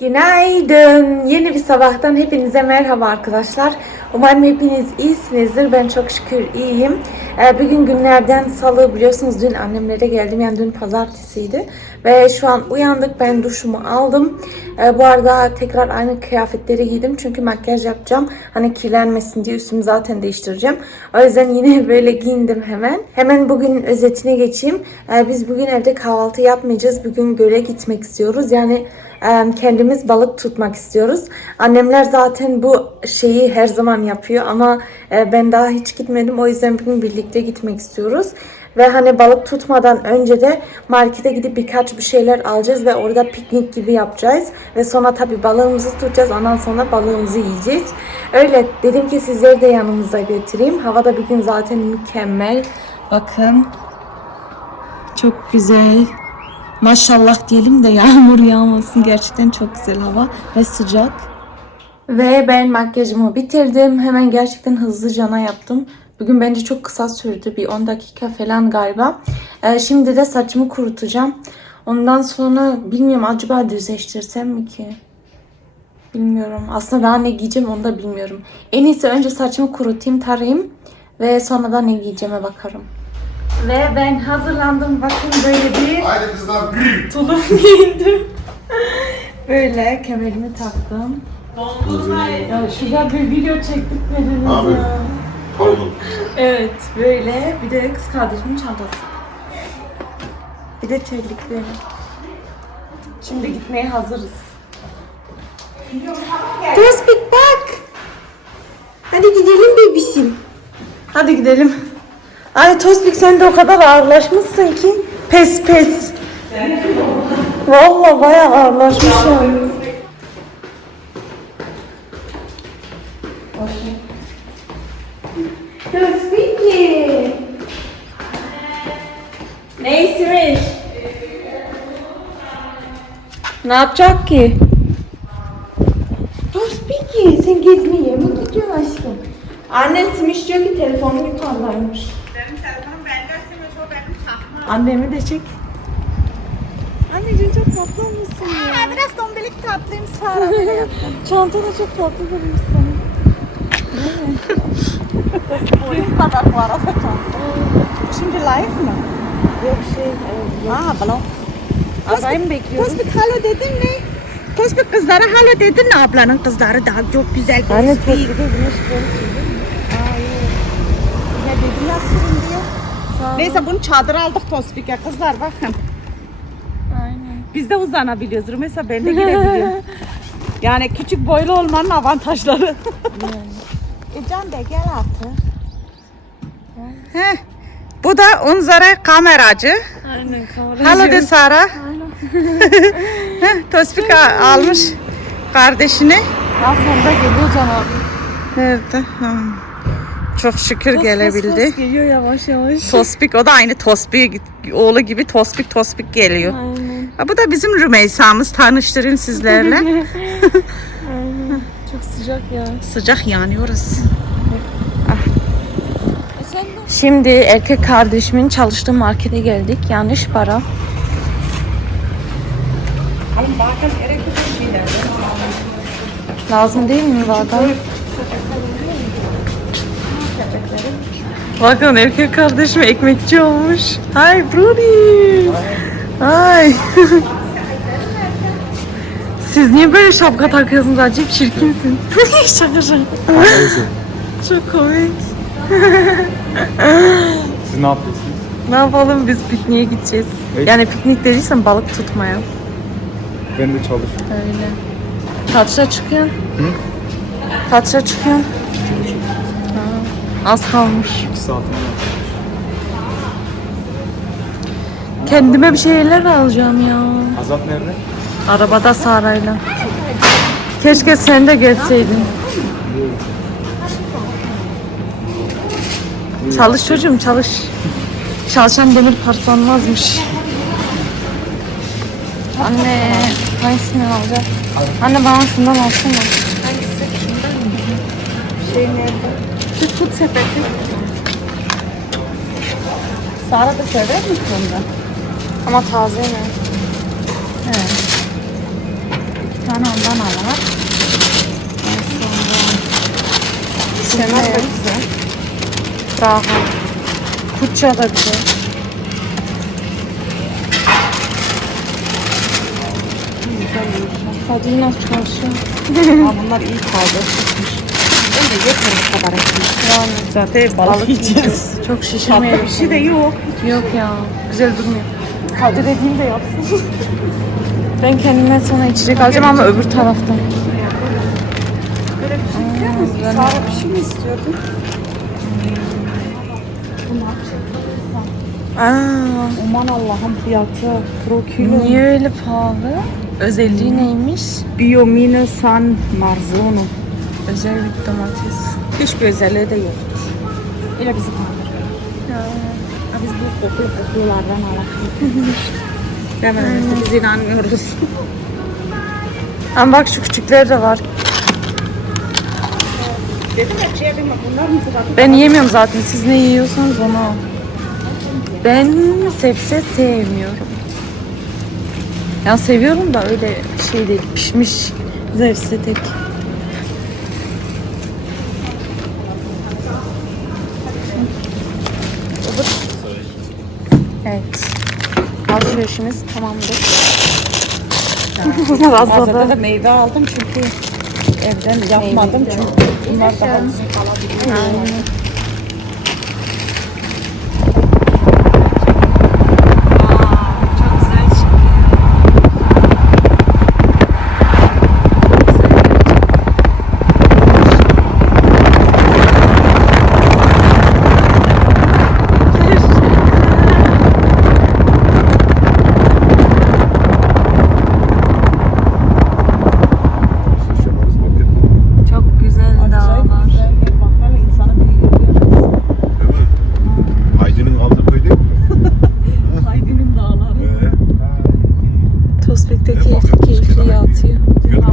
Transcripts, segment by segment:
Günaydın. Yeni bir sabahtan hepinize merhaba arkadaşlar. Umarım hepiniz iyisinizdir. Ben çok şükür iyiyim. Ee, bugün günlerden salı biliyorsunuz dün annemlere geldim. Yani dün pazartesiydi. Ve şu an uyandık. Ben duşumu aldım. Ee, bu arada tekrar aynı kıyafetleri giydim. Çünkü makyaj yapacağım. Hani kirlenmesin diye üstümü zaten değiştireceğim. O yüzden yine böyle giyindim hemen. Hemen bugün özetine geçeyim. Ee, biz bugün evde kahvaltı yapmayacağız. Bugün göle gitmek istiyoruz. Yani e, kendimiz balık tutmak istiyoruz. Annemler zaten bu şeyi her zaman yapıyor ama e, ben daha hiç gitmedim. O yüzden bugün birlikte gitmek istiyoruz. Ve hani balık tutmadan önce de markete gidip birkaç bir şeyler alacağız ve orada piknik gibi yapacağız. Ve sonra tabii balığımızı tutacağız. Ondan sonra balığımızı yiyeceğiz. Öyle dedim ki sizleri de yanımıza götüreyim. Hava da bugün zaten mükemmel. Bakın. Çok güzel. Maşallah diyelim de yağmur yağmasın. Gerçekten çok güzel hava ve sıcak. Ve ben makyajımı bitirdim. Hemen gerçekten hızlıcana yaptım. Bugün bence çok kısa sürdü. Bir 10 dakika falan galiba. Ee, şimdi de saçımı kurutacağım. Ondan sonra bilmiyorum acaba düzleştirsem mi ki? Bilmiyorum. Aslında daha ne giyeceğim onu da bilmiyorum. En iyisi önce saçımı kurutayım, tarayayım. Ve sonra da ne giyeceğime bakarım. Ve ben hazırlandım. Bakın böyle bir Haydi kızlar bir. tulum giyindim. böyle kemerimi taktım. Ya şurada bir video çektik dediniz Abi. ya. Pardon. Evet böyle bir de kız kardeşimin çantası. Bir de terlikleri. Şimdi gitmeye hazırız. Tospik bak. Hadi gidelim bebisim. Hadi gidelim. Ay Tospik sen de o kadar ağırlaşmışsın ki. Pes pes. Vallahi bayağı ağırlaşmışım. Ne yapacak ki? Tospiki sen gezmeye mi gidiyorsun aşkım? Anne Simiş diyor ki telefonu yukarıdaymış. Benim telefonum bende sürmüş o benim takma. Annemi de çek. Anneciğim çok tatlı olmuşsun ya. Ha, biraz tombilik tatlıyım Sara böyle yaptım. Çanta da çok tatlı durmuşsun. Boyum kadar bu arada çanta. Şimdi live mı? Yok şey, Ha balon. Adayım bekliyorum. Tospik halo dedin mi? Tospik kızlara halo dedin mi? Ablanın kızları daha çok güzel. Anne Tospik. Tospik'e güneş. Ya dedi ya sürün. Neyse bunu çadıra aldık Tospik'e kızlar bakın. Aynen. Biz de uzanabiliyoruz. Mesela ben de girebiliyorum. yani küçük boylu olmanın avantajları. e can de gel artık. Heh. Bu da Unzara kameracı. Aynen kamera. Hello de Sara. Tospik almış kardeşini. Ya sonunda geliyor canavar. Evet. Çok şükür gelebildi. geliyor yavaş yavaş. Tospik o da aynı Tospik oğlu gibi Tospik Tospik geliyor. Aynen. Ha, bu da bizim Rümeysa'mız. Tanıştırayım sizlerle. Aynen. Çok sıcak ya. Sıcak yanıyoruz. Şimdi erkek kardeşimin çalıştığı markete geldik. Yanlış para. Lazım değil mi vada? Bakın erkek kardeşim ekmekçi olmuş. Hi Brody. Hi. Siz niye böyle şapka takıyorsunuz? Acayip çirkinsin. şaka şaka. Çok komik. Siz ne yapıyorsunuz? Ne yapalım biz pikniğe gideceğiz. Evet. Yani piknik dediysen balık tutmaya. Ben de çalışıyorum. Öyle. Kaçta çıkıyorsun? Kaçta çıkıyorsun? Ha, Az kalmış. 2 saatim var. Kendime bir şeyler alacağım ya. Azat nerede? Arabada Sara'yla. Keşke sen de gelseydin. Çalış çocuğum çalış. Çalışan demir parçalanmazmış. Anne hangisini alacak? Anne bana şundan alsana. Şey nerede? Şu tut sepeti. Sara da sever mi ondan? Ama taze mi? He. tane ondan alak. Şener de güzel. Bravo. Kutça da güzel. Tadı nasıl çalışıyor? Aa, bunlar iyi kaldı. Yeter bu kadar ekmek. Yani Zaten balık yiyeceğiz. çok şişirmeyelim. bir şey de yok. Yok ya. Güzel durmuyor. Kadir dediğim de yapsın. Ben kendime sonra içecek alacağım ama öbür taraftan. Böyle bir şey istiyor musun? Sağ bir şey mi istiyordun? Aa, Aman Allah'ım fiyatı. Pro kilo. niye öyle pahalı? Özelliği neymiş? Biomine San Marzano. Özel bir domates. Hiçbir özelliği de yoktur. Öyle bizi kandırıyor. Ya biz bu kokulu kokululardan alakıyoruz. Demedim biz inanmıyoruz. Ama bak şu küçükler de var. Dedim ya şey bunlar mı? Ben yiyemiyorum zaten. Siz ne yiyorsanız onu al. Ben sebze sevmiyorum. Ya seviyorum da öyle şey değil. Pişmiş sebze tek. Evet. Alışverişimiz tamamdır. Mağazada da meyve aldım çünkü evden yapmadım çünkü bunlar daha uzun kalabiliyor. Aynen. Çok güzel çıkıyor. Şişemez paket. Çok güzel dağlar. Güzel bir bakkal insanı büyüyor. Değil mi? Aydın'ın aldığı köy değil mi? Aydın'ın dağları. Ee, Tospek'te Ben keyifli bakıyorum keyifli eskiden yatıyor.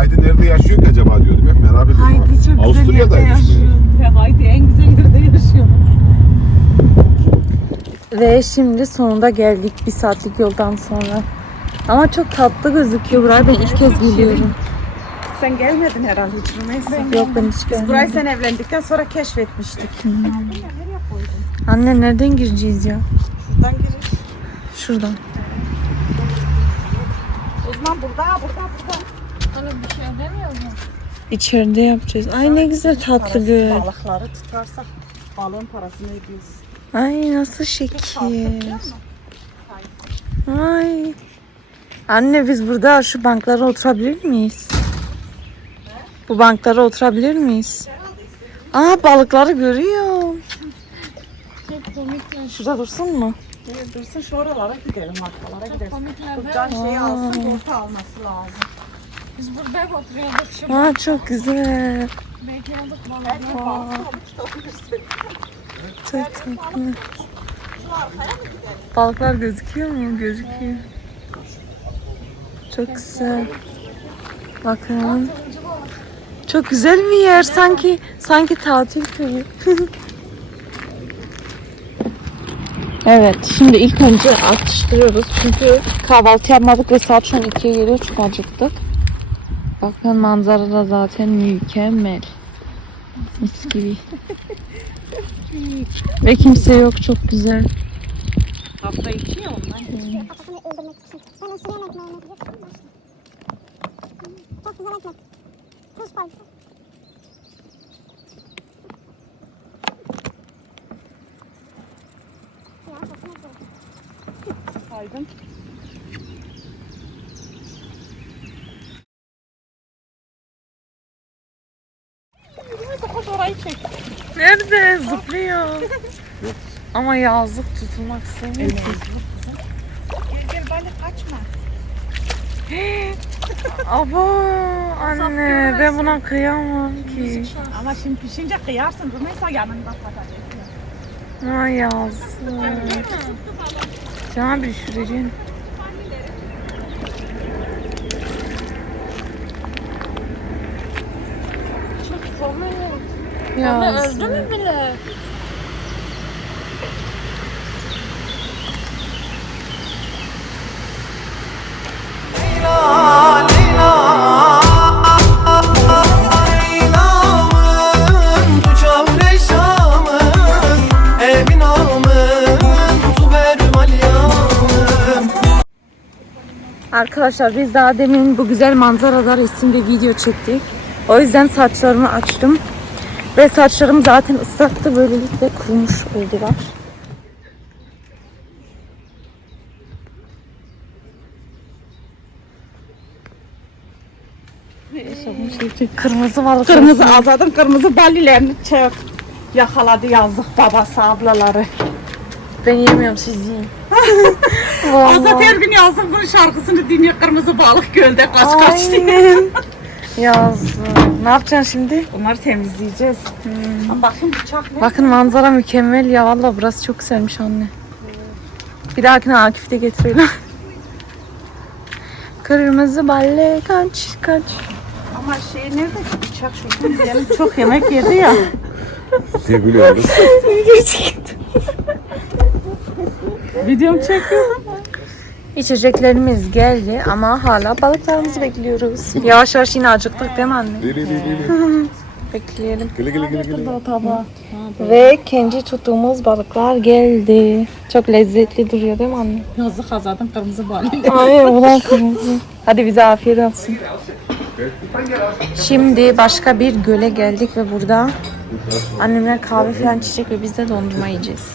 Aydın nerede yaşıyor ki acaba diyordum. Hep merak ediyordum. Haydi çok güzel Avusturya'daymış. yerde Haydi en güzel yerde yaşıyor. Ve şimdi sonunda geldik bir saatlik yoldan sonra. Ama çok tatlı gözüküyor buraya. Ben ilk kez geliyorum. Sen gelmedin herhalde hiç Rümeysa. Yok ben hiç Biz burayı sen evlendikten sonra keşfetmiştik. Anne nereden gireceğiz ya? Şuradan giriş. Şuradan. O zaman burada, burada, burada. İçeride yapacağız. Ay ne güzel tatlı göl. Balıkları tutarsak balığın parasını ödüyoruz. Ay nasıl şekil. Ay. Anne biz burada şu banklara oturabilir miyiz? Bu banklara oturabilir miyiz? Aa balıkları görüyorum. Şurada dursun mu? Dursun şu oralara gidelim, arkalara gidelim. Buradan şeyi alsın, orta alması lazım. Aa çok güzel. Belki balık alıp tutabilirsin. Çok tatlı. Balıklar gözüküyor mu? Gözüküyor. Çok güzel. Bakın. Çok güzel bir yer. Sanki sanki tatil köyü. evet. Şimdi ilk önce atıştırıyoruz. Çünkü kahvaltı yapmadık ve saat şu an 2'ye geliyor. Çok acıktık. Bakın manzara da zaten mükemmel. Mis gibi. Ve kimse yok. Çok güzel. Hafta içi ya ekmeğini Çok güzel ekmek. Aydın. Orayı çek. Nerede? Zıplıyor. Ama yazlık tutulmak istemiyor. Gel gel balık kaçma. Abo anne ben buna kıyamam ki. Ama şimdi pişince kıyarsın. Rümeysa yanında patates. Ay yazık. Sana bir düşüreceğim. Öldü mü bile? Arkadaşlar biz daha demin bu güzel manzaralar resimde video çektik. O yüzden saçlarımı açtım. Ve saçlarım zaten ıslaktı. Böylelikle kurumuş oldular. Kırmızı balık. Kırmızı azadın kırmızı balilerini çok yakaladı yazdık babası ablaları. Ben yemiyorum siz yiyin. Azat her gün yazdım bunun şarkısını dinliyor kırmızı balık gölde kaç kaç diye. Yazdım. Ne yapacaksın şimdi? Bunları temizleyeceğiz. Ama bakın bıçak ne? Bakın manzara mükemmel ya. Valla burası çok güzelmiş anne. Bir dahakine Akif de getirelim. Kırmızı balle kaç kaç. Ama şey nerede ki bıçak şuradan diyelim çok yemek yedi ya. diye biliyoruz. Videom çekiyorum. İçeceklerimiz geldi ama hala balıklarımızı bekliyoruz. Yavaş yavaş yine acıktık değil mi anne? Dili dili dili. Bekleyelim. Gili gili gili gili. Ve kendi tuttuğumuz balıklar geldi. Çok lezzetli duruyor değil mi anne? Yazık azadın kırmızı balığı. Ay ulan kırmızı. Hadi bize afiyet olsun. Şimdi başka bir göle geldik ve burada annemler kahve falan içecek ve biz de dondurma yiyeceğiz.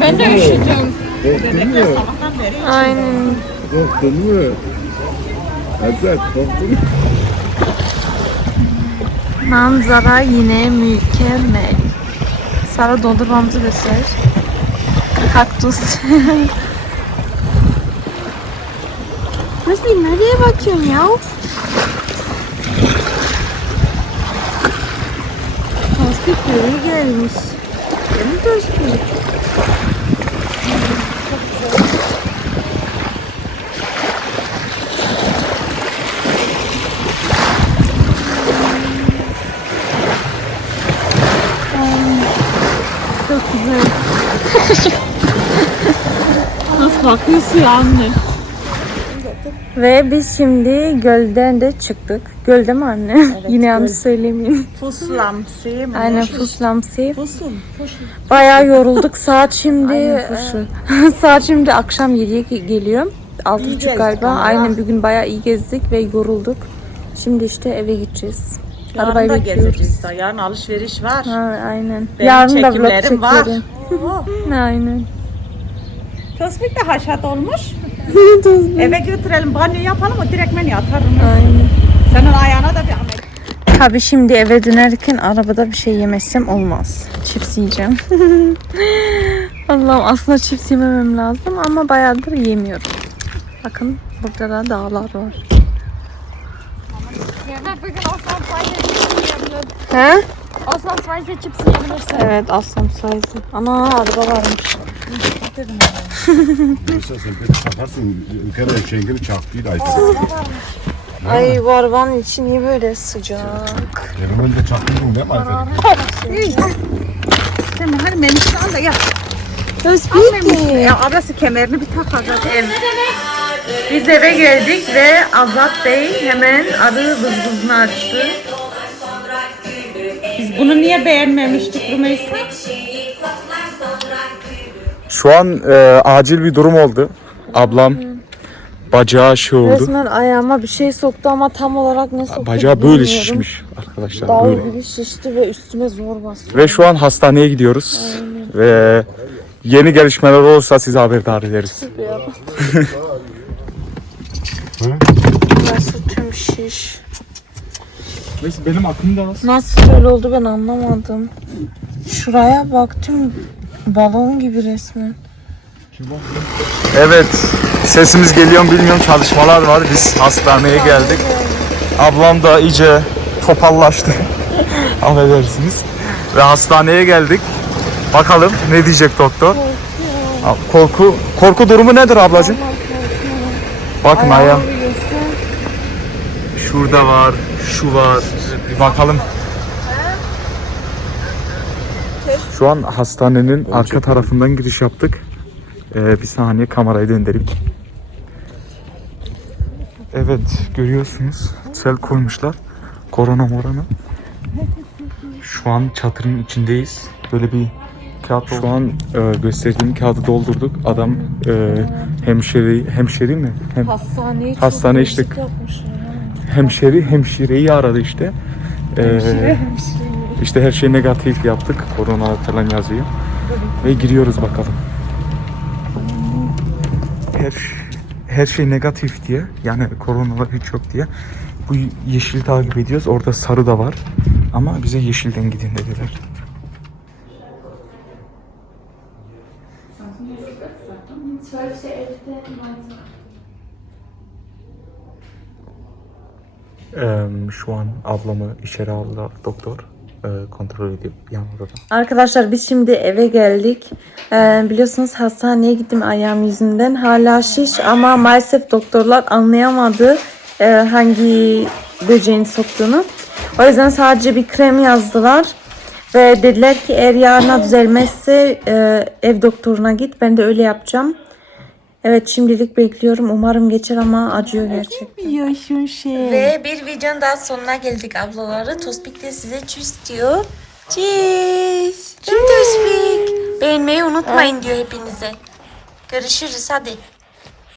ben de üşüdüm. Aynen. Korktun mu? Azat korktun mu? Manzara yine mükemmel. Sarı dondurmamızı göster. Kaktüs. Nasıl nereye bakıyorsun ya? Tospik böyle gelmiş. Değil mi Çok güzel. Nasıl bakıyorsun ya anne? Ve biz şimdi gölden de çıktık. Gölde mi anne? Yine yanlış söylemeyeyim. Fuslamsı mı? Aynen Fuslamsi. Fusun. Bayağı yorulduk. Saat şimdi e, saat şimdi akşam 7'ye ge- geliyor. 6.30 galiba. Aynen bugün bayağı iyi gezdik ve yorulduk. Şimdi işte eve gideceğiz. Yarın Arabayı da bekliyoruz. gezeceğiz daha. Yarın alışveriş var. Ha, aynen. Benim Yarın da vlog çekimlerim var. çekerim. Aynen. Tospik de haşat olmuş. Eve götürelim banyo yapalım o direktmen yatarım. Aynen. Senin ayağına da bir amel. Tabii şimdi eve dönerken arabada bir şey yemezsem olmaz. Chips yiyeceğim. Allah'ım aslında chips yememem lazım ama bayağıdır yemiyorum. Bakın burada da dağlar var. He? Ausnahmsweise Chips yiyebilirsin. Evet aslan sayısı. Ana araba varmış. Yoksa sen pek sakarsın. Kere şengeli çaktıydı Ayşe. Ay bu arabanın içi niye böyle sıcak? Evimde de çaktıydın değil mi Ayşe? Sen hadi menüsünü al da yap. Göz Ya ablası kemerini bir tak azat. Biz eve geldik ve Azat Bey hemen arı bızbızını açtı. Biz bunu niye beğenmemiştik Rümeysa? Şu an e, acil bir durum oldu. Ablam bacağı şey oldu. Resmen ayağıma bir şey soktu ama tam olarak ne soktu Bacağı böyle bilmiyorum. şişmiş arkadaşlar Dağ böyle. gibi şişti ve üstüme zor bastı. Ve şu an hastaneye gidiyoruz. Ve yeni gelişmeler olursa size haberdar ederiz. Burası tüm şiş. Neyse benim aklımda var. Nasıl böyle oldu ben anlamadım. Şuraya bak tüm balon gibi resmen. Evet sesimiz geliyor mu bilmiyorum çalışmalar var. Biz hastaneye geldik. Ablam da iyice topallaştı. Affedersiniz. Ve hastaneye geldik. Bakalım ne diyecek doktor. Korku korku durumu nedir ablacığım? Bakın ayağım. Şurada var, şu var. Bir bakalım. Şu an hastanenin arka tarafından giriş yaptık. Ee, bir saniye kamerayı döndüreyim. Evet görüyorsunuz sel koymuşlar. Korona morona. Şu an çadırın içindeyiz. Böyle bir kağıt Şu an e, gösterdiğim kağıdı doldurduk. Adam e, hemşeri hemşeri mi? Hem, Hastaneye çok Hastane işte- değişik yapmışlar. hemşeri hemşireyi aradı işte. E, işte her şey negatif yaptık. Korona falan yazıyor. Ve giriyoruz bakalım. Her her şey negatif diye yani koronalar hiç yok diye bu yeşili takip ediyoruz. Orada sarı da var. Ama bize yeşilden gidin dediler. Şu an ablamı içeri aldı doktor. Eee, kontrol ediyor yan odada. Arkadaşlar biz şimdi eve geldik. Ee, biliyorsunuz hastaneye gittim ayağım yüzünden. Hala şiş ama maalesef doktorlar anlayamadı e, hangi böceğin soktuğunu. O yüzden sadece bir krem yazdılar. Ve dediler ki eğer yarına düzelmezse e, ev doktoruna git. Ben de öyle yapacağım. Evet şimdilik bekliyorum. Umarım geçer ama acıyor gerçekten. Yaşın şey. Ve bir videonun daha sonuna geldik ablaları. Tospik de size çüz diyor. Kim Tospik? Beğenmeyi unutmayın diyor hepinize. Görüşürüz hadi.